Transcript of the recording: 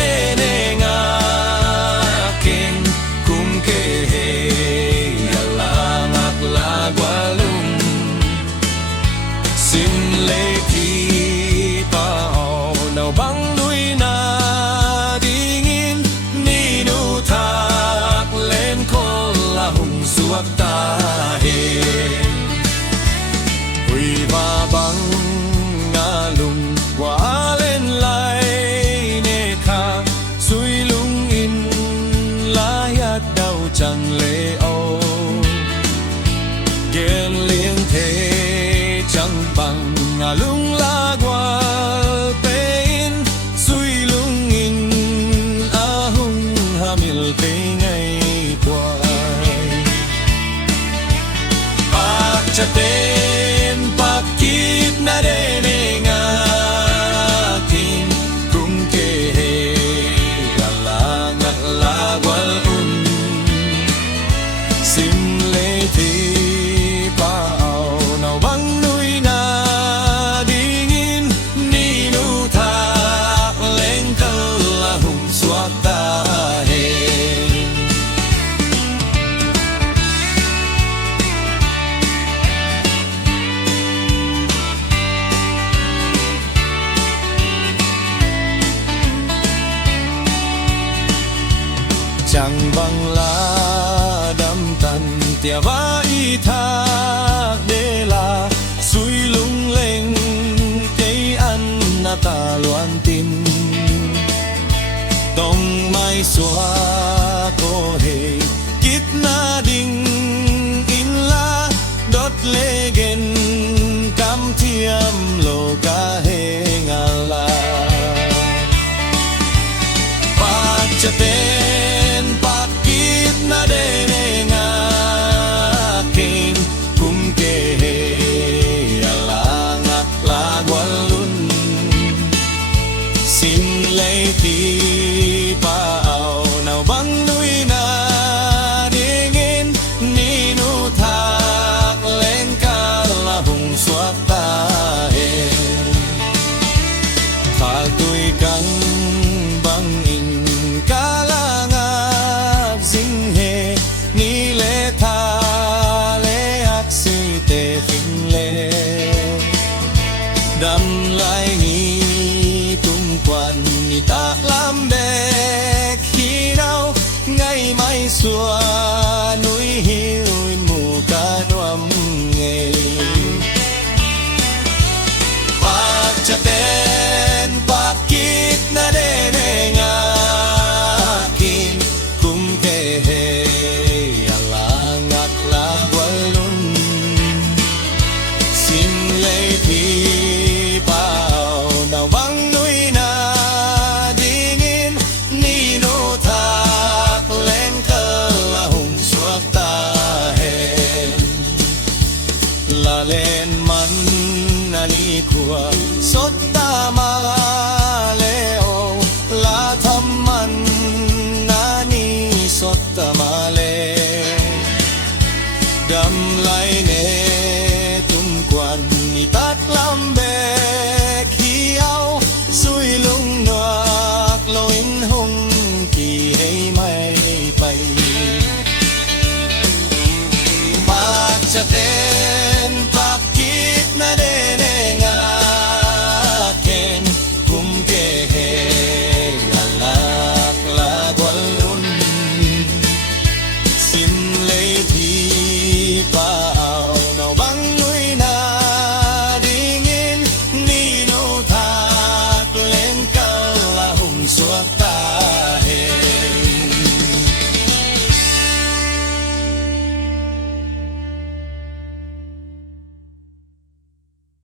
de ne nga king kum ke he alang lagwalum sim le ki pa nào băng núi na dingin ni nu thác lên khôn là hùng suốt ta hen huy ba băng nga lung qua lên lại nè kha suy lung in lá yat đau chẳng lệ âu ghen liêng thế chẳng bằng nga lung la qua tên suy lung in a hung hamil pe ngày qua pak cha tên pak kit na de ne nga king kum ke he alang la gwal sim le thi pa ao nào băng núi na dingin ni nu thác lên cơ là hùng suốt ta hen chẳng bằng lá đâm tần tia vai thác để là suy lung lên cây ăn na ta loan tin tông mai xóa có hề kít na đinh in la đốt lê gen cam thiam lô ca hê ngà la pa cha tên pa kít na de ne nga king kum ke he alang la gwalun sim le ti pa ao nào băng núi na dingin ni nu thác lên ca là hùng suốt ta hen thác tuổi căng băng in ca la ngạc dinh he ni le tha le hak si te phình le đâm lại ni tung quan ni ta làm bè khi nào ngày mai xuân